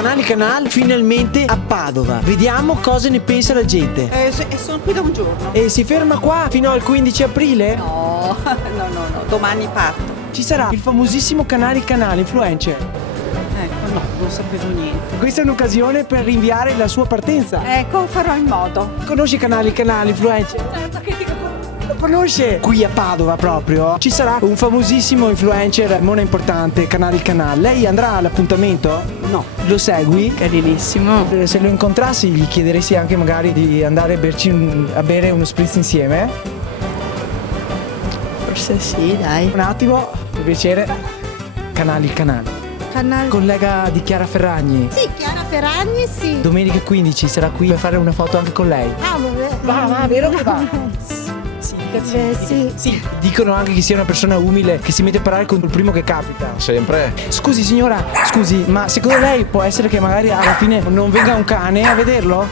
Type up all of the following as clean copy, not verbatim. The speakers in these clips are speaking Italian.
Canali Canal finalmente a Padova. Vediamo cosa ne pensa la gente. Sono qui da un giorno. E si ferma qua fino al 15 aprile? No, no, domani parto. Ci sarà il famosissimo Canali Canal influencer. Ecco, no, non sapevo niente. Questa è un'occasione per rinviare la sua partenza. Ecco, farò in modo. Conosci Canali Canal influencer? Certo che dico. Lo conosce? Qui a Padova proprio ci sarà un famosissimo influencer mona importante, Canali Canal. Lei andrà all'appuntamento? No. Lo segui? Carinissimo. Se lo incontrassi gli chiederesti anche magari di andare a bere uno spritz insieme? Forse sì, dai. Un attimo, per piacere. Canali Canal. Collega di Chiara Ferragni. Sì, Chiara Ferragni, sì. Domenica 15 sarà qui per fare una foto anche con lei. Ah, vabbè. Va, vero che va? Sì. Sì, dicono anche che sia una persona umile, che si mette a parlare con il primo che capita. Sempre. Scusi signora, ma secondo lei può essere che magari alla fine non venga un cane a vederlo?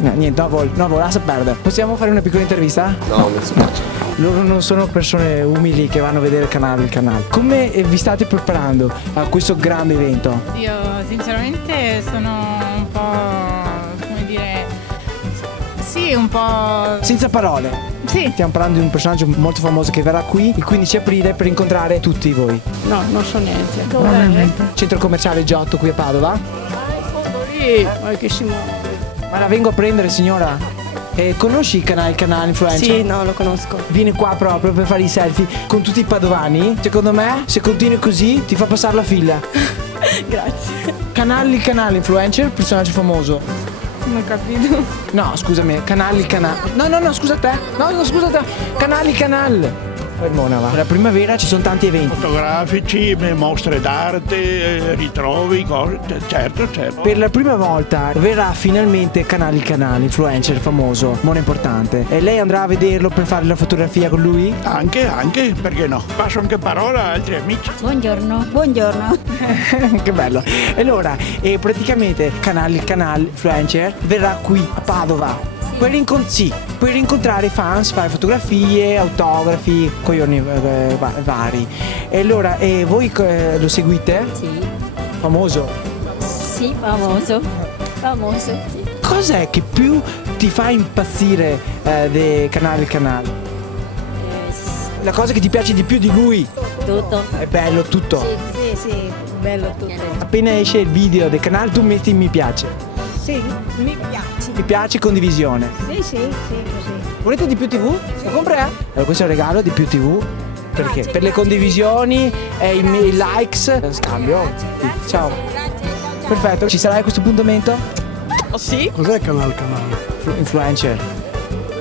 No, niente, no, lascia perdere. Possiamo fare una piccola intervista? No, mi spiace. Loro non sono persone umili che vanno a vedere il canale. Come vi state preparando a questo grande evento? Io sinceramente sono un po', come dire, sì, un po'. Senza parole. Sì. Stiamo parlando di un personaggio molto famoso che verrà qui il 15 aprile per incontrare tutti voi. No, non so niente. Centro commerciale Giotto qui a Padova. Lì, ma che si muove. Ma la vengo a prendere signora. Conosci il canale influencer? Sì, no, lo conosco. Viene qua proprio per fare i selfie con tutti i padovani. Secondo me, se continui così, ti fa passare la fila. Grazie. Canale influencer, personaggio famoso. Non ho capito. No, scusami, canale. No, scusa te. No, scusa te. Canal. Fermona, va. La primavera ci sono tanti eventi. Fotografici, mostre d'arte, ritrovi, cose, certo. Per la prima volta verrà finalmente Canali Canal, influencer famoso, molto importante. E lei andrà a vederlo per fare la fotografia con lui? Anche, perché no? Passo anche parola a altri amici. Buongiorno. Che bello. E allora, praticamente Canali Canal, influencer, verrà qui a Padova. Per incontrare i fans, fare fotografie, autografi, coglioni vari. E allora, voi lo seguite? Sì. Famoso? Sì, famoso, sì. Cos'è che più ti fa impazzire di Canal? La cosa che ti piace di più di lui? Tutto. È bello tutto. Sì, bello tutto. Appena esce il video del canale tu metti mi piace. Sì, mi piace. Mi piace condivisione. Sì, così. Volete di più TV? Lo compra? Allora questo è un regalo di più TV. Perché? Per le condivisioni e i likes. Scambio. Ciao. Perfetto. Ci sarà questo appuntamento? Oh sì? Cos'è canale? Influencer.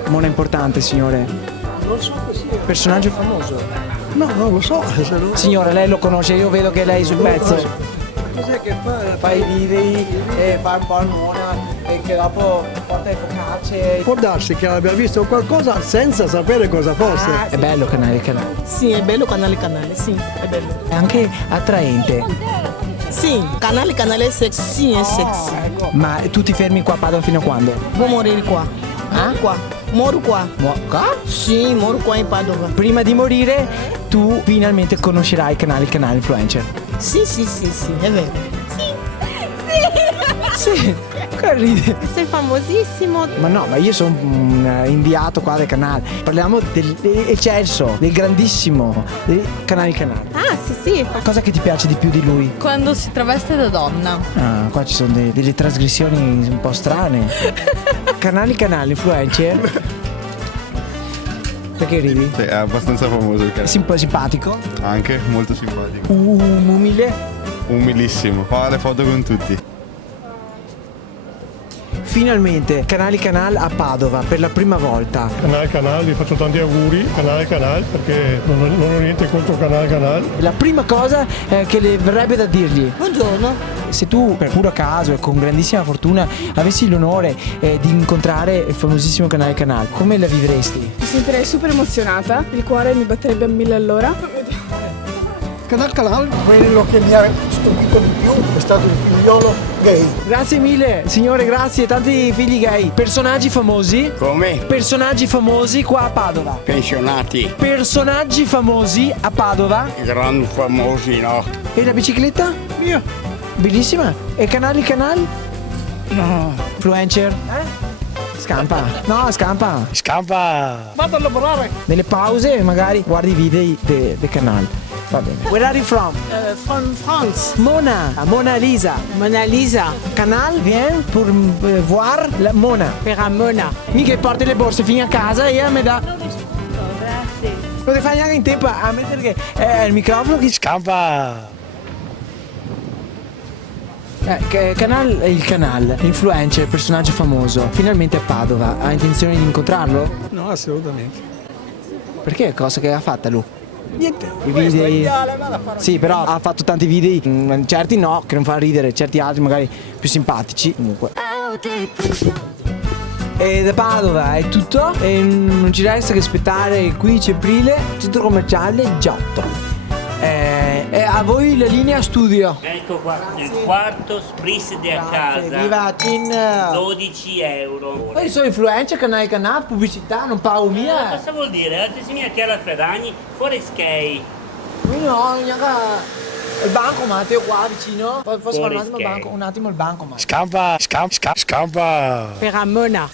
Mona importante signore. Non so così. Personaggio famoso. No, non lo so. Signora, lei lo conosce, io vedo che lei è sul pezzo. Cos'è che fa? Fai i video e fai un po' il mona e che dopo porta le focacce. Può darsi che abbia visto qualcosa senza sapere cosa fosse. È bello canale. Sì, è bello canale, sì, è bello. È anche attraente. Sì, canale è sexy, sì, è sexy. Ma tu ti fermi qua a Padova fino a quando? Vuoi morire qua? Qua. Moro qua. Qua? Sì, moro qua in Padova. Prima di morire tu finalmente conoscerai il canale influencer. Sì, è vero. Sì. Che ride? Sei famosissimo. Ma io sono un inviato qua del canale. Parliamo del eccelso, del grandissimo, del canale. Ah, sì. Cosa che ti piace di più di lui? Quando si traveste da donna. Ah, qua ci sono delle trasgressioni un po' strane. Canale influencer. Perché ridi? Sì, è abbastanza famoso il canale. Simpatico? Anche molto simpatico. Umile? Umilissimo. Fa le foto con tutti. Finalmente Canal a Padova per la prima volta. Canale, vi faccio tanti auguri, canale perché non ho niente contro canale. La prima cosa che le verrebbe da dirgli: Buongiorno. se tu per puro caso e con grandissima fortuna avessi l'onore di incontrare il famosissimo canale, come la vivresti? Mi sentirei super emozionata, il cuore mi batterebbe a 1000 all'ora. Canale, quello che mi ha stupito di più è stato il figliolo gay. Grazie mille, signore, grazie, tanti figli gay. Personaggi famosi? Come? Personaggi famosi qua a Padova. Pensionati. Personaggi famosi a Padova? Gran famosi, no? E la bicicletta? Mia. Bellissima. E canali? No. Influencer? Scampa. No, scampa. Vado a lavorare. Nelle pause magari guardi i video del canale. Va bene. Where are you from? From France. Mona Lisa. Mona Lisa. Canal vient pour voir la Mona. Per Mona. Mica porti le borse fino a casa e a me dà. Grazie. Non ti fai neanche in tempo a mettere che il microfono che scampa. Il canale, influencer, personaggio famoso, finalmente a Padova. Ha intenzione di incontrarlo? No, assolutamente. Perché? Cosa che ha fatta lui? Niente. I video. Sì, però ha fatto tanti video, certi no, che non fa ridere, certi altri magari più simpatici. Comunque. E da Padova è tutto e non ci resta che aspettare il 15 aprile, centro commerciale Giotto. E a voi la linea studio. Ecco qua, il quarto spritz a casa. Viva Tin. 12 euro. Io sono influencer, canale, pubblicità, non pago mia. Cosa vuol dire? Oggi si mia Chiara Ferragni, fuori skate. No, neanche il bancomat, io qua vicino. Posso fare un attimo il bancomat? Per Mona.